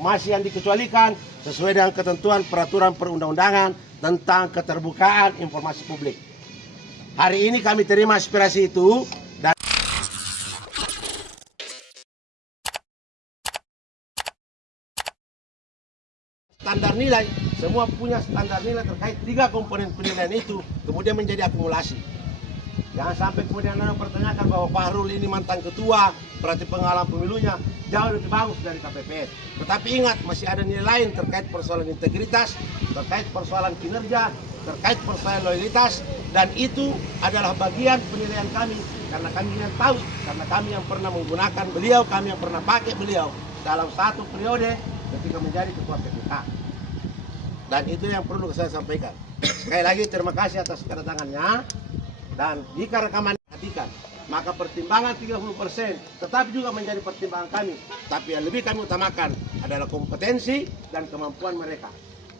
informasi yang dikecualikan sesuai dengan ketentuan peraturan perundang-undangan tentang keterbukaan informasi publik. Hari ini kami terima aspirasi itu dan standar nilai, semua punya standar nilai terkait 3 komponen penilaian itu, kemudian menjadi akumulasi. Jangan sampai kemudian Anda pertanyakan bahwa Fahrul ini mantan ketua, berarti pengalaman pemilunya jauh lebih bagus dari KPPS. Tetapi ingat, masih ada nilai lain terkait persoalan integritas, terkait persoalan kinerja, terkait persoalan loyalitas, dan itu adalah bagian penilaian kami, karena kami yang tahu, karena kami yang pernah menggunakan beliau, kami yang pernah pakai beliau dalam satu periode ketika menjadi ketua PPK. Dan itu yang perlu saya sampaikan. Sekali lagi terima kasih atas kedatangannya. Dan jika rekaman perhatikan, maka pertimbangan 30% tetap juga menjadi pertimbangan kami. Tapi yang lebih kami utamakan adalah kompetensi dan kemampuan mereka.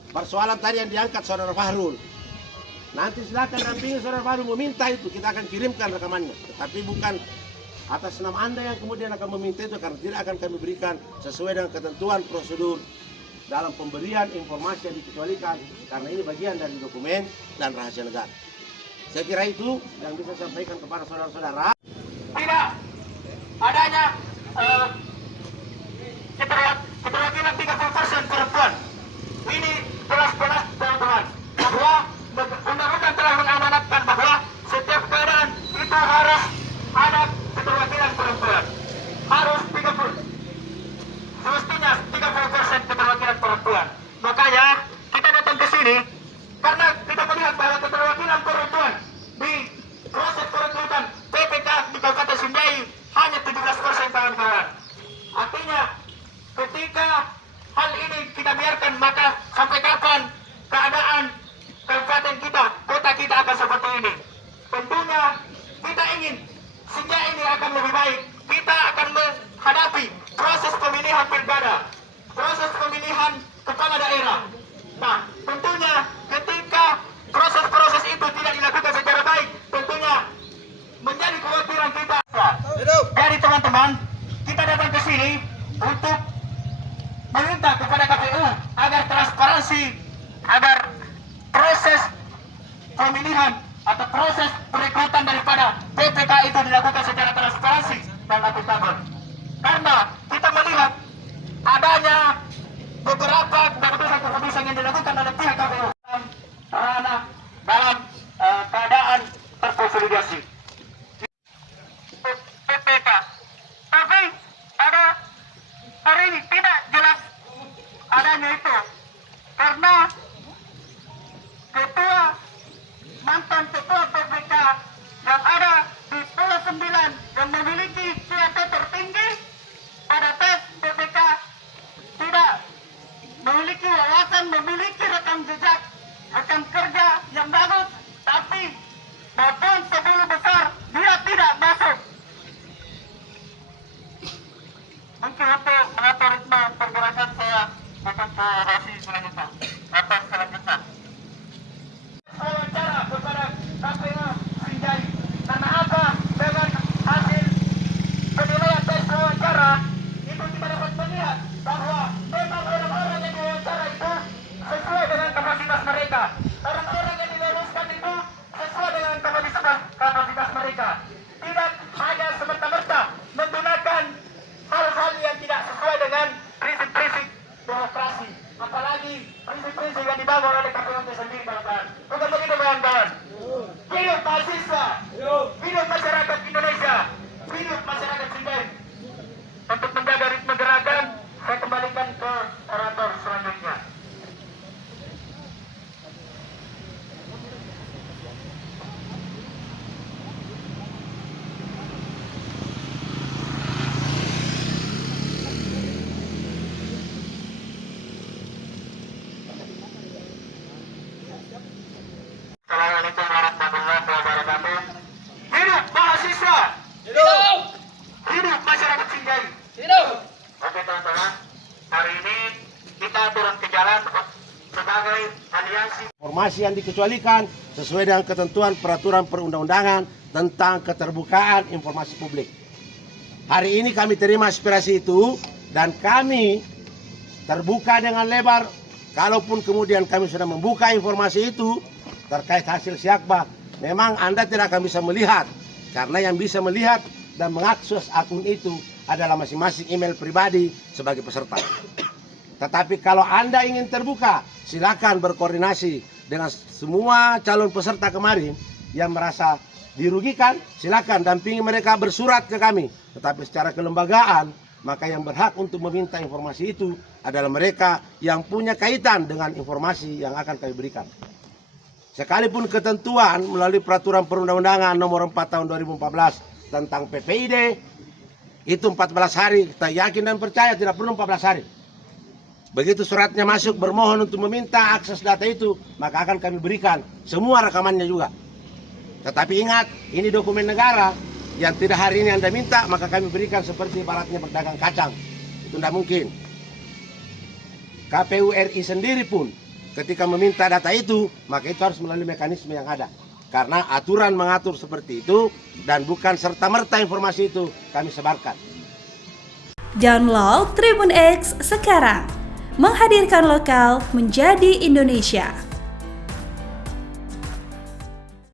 Persoalan tadi yang diangkat saudara Fahrul, nanti silakan dampingi saudara Fahrul meminta itu, kita akan kirimkan rekamannya. Tetapi bukan atas nama Anda yang kemudian akan meminta itu, karena tidak akan kami berikan sesuai dengan ketentuan prosedur dalam pemberian informasi yang dikecualikan, karena ini bagian dari dokumen dan rahasia negara. Saya kira itu yang bisa saya sampaikan kepada saudara-saudara. Tidak adanya keterwakilan 30% perempuan. Ini jelas-jelas teman-teman bahwa undang-undang telah mengamanatkan bahwa setiap keadaan itu harus ada keterwakilan perempuan. Harus 30. Semestinya 30% keterwakilan perempuan. Makanya kita datang ke sini karena kita melihat bahwa keterwakilan perempuan di proses perekrutan PPK di Kabupaten Sinjai hanya 17% kawan-kawan. Artinya ketika hal ini kita biarkan, maka sampai kapan keadaan kabupaten kita, kota kita akan seperti ini? Tentunya kita ingin Sinjai ini akan lebih baik. Kita akan menghadapi proses pemilihan pilkada, proses pemilihan kepala daerah. Nah, tentunya ketika proses-proses itu tidak dilakukan secara baik, tentunya menjadi kekhawatiran kita. Jadi teman-teman, kita datang ke sini untuk meminta kepada KPU agar transparansi, agar proses pemilihan atau proses perekrutan daripada PPK itu dilakukan secara transparansi dan akuntabel. Karena kita melihat adanya beberapa keputusan-keputusan yang dilakukan oleh pihak KPU dalam keadaan terkonsolidasi PPK. Tapi pada hari ini tidak jelas adanya itu, karena mantan ketua PPK yang ada di Pulau 9 yang memiliki CAT tertinggi pada tes PPK tidak memiliki wawasan, memiliki rekam jejak, rekam kerja yang bagus, tapi maupun 10 besar dia tidak masuk. Mungkin untuk mengatur ritme pergerakan saya akan ke orasi selanjutnya. Atas selanjutnya. Wawancara kepada KPU Sinjai. Karena apa? Dengan hasil penilaian tes wawancara itu kita dapat melihat bahwa memang orang-orang yang diwawancara itu sesuai dengan kapasitas mereka. Orang-orang yang diluluskan itu sesuai dengan kapasitas mereka. Tidak hanya semerta-merta menggunakan hal-hal yang tidak sesuai dengan prinsip-prinsip demokrasi. Apalagi prinsip-prinsip yang dibangun oleh KPU itu sendiri, kawan-kawan. Bukan begitu, kawan-kawan? Hidup mahasiswa, hidup masyarakat Indonesia, hidup masyarakat Sinjai. Untuk menjaga ritme gerakan, saya kembalikan ke orator selanjutnya. Assalamualaikum warahmatullahi wabarakatuh. Hidup mahasiswa, hidup masyarakat Sinjai. Oke teman-teman, hari ini kita turun ke jalan sebagai aliansi. Informasi yang dikecualikan sesuai dengan ketentuan peraturan perundang-undangan tentang keterbukaan informasi publik. Hari ini kami terima aspirasi itu dan kami terbuka dengan lebar. Kalaupun kemudian kami sudah membuka informasi itu terkait hasil siakba, memang Anda tidak akan bisa melihat, karena yang bisa melihat dan mengakses akun itu adalah masing-masing email pribadi sebagai peserta. Tetapi kalau Anda ingin terbuka, silakan berkoordinasi dengan semua calon peserta kemarin yang merasa dirugikan, silakan dampingi mereka bersurat ke kami. Tetapi secara kelembagaan, maka yang berhak untuk meminta informasi itu adalah mereka yang punya kaitan dengan informasi yang akan kami berikan. Sekalipun ketentuan melalui peraturan perundang-undangan nomor 4 tahun 2014 tentang PPID itu 14 hari, kita yakin dan percaya tidak perlu 14 hari. Begitu suratnya masuk bermohon untuk meminta akses data itu, maka akan kami berikan semua rekamannya juga. Tetapi ingat, ini dokumen negara yang tidak hari ini Anda minta, maka kami berikan seperti ibaratnya berdagang kacang. Itu tidak mungkin. KPU RI sendiri pun ketika meminta data itu, maka itu harus melalui mekanisme yang ada. Karena aturan mengatur seperti itu dan bukan serta-merta informasi itu kami sebarkan. Download Tribun X sekarang. Menghadirkan lokal menjadi Indonesia.